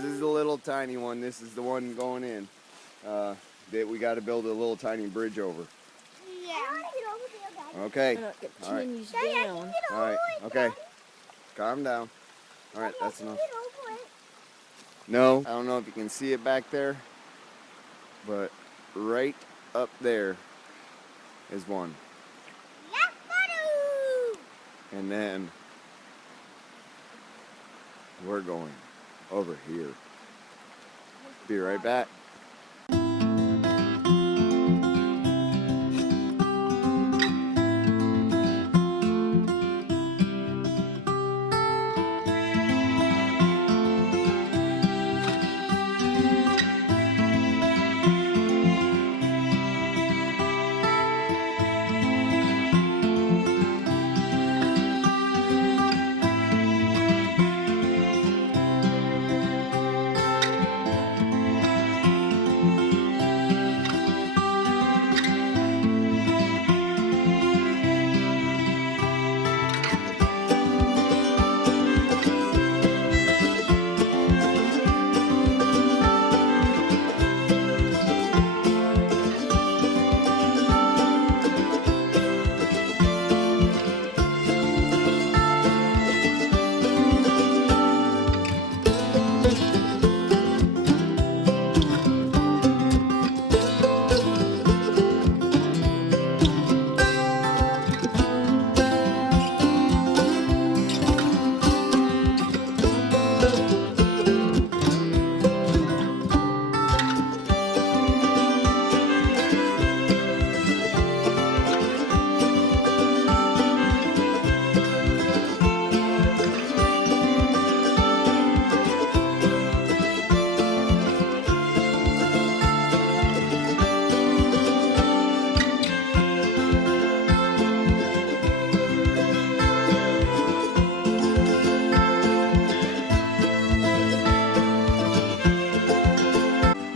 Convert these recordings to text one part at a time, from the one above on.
This is the little tiny one. This is the one going in. That we got to build a little tiny bridge over. Yeah. I want to get over there, Daddy. Okay. All right. Daddy, I can get All right. over it, Okay. Daddy. Calm down. All right, Daddy, that's I can enough. get over it. No, I don't know if you can see it back there, but right up there is one. And then we're going over here. Be right back.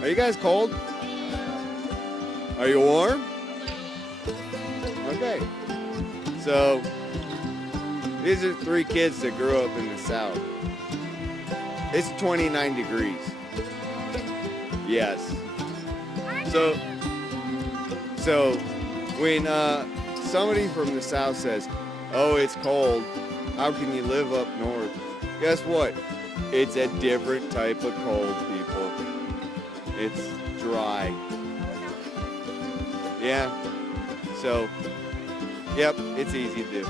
Are you guys cold? Are you warm? Okay. So, these are 3 kids that grew up in the South. It's 29 degrees. Yes. So when somebody from the South says, oh, it's cold, how can you live up north? Guess what? It's a different type of cold, people. It's dry. Yeah. So, yep, it's easy to do.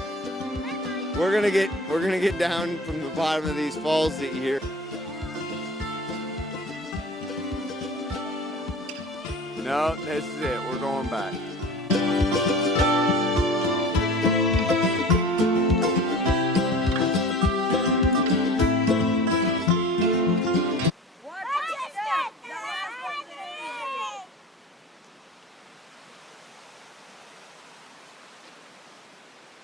We're gonna get down from the bottom of these falls that you hear. No, this is it. We're going back.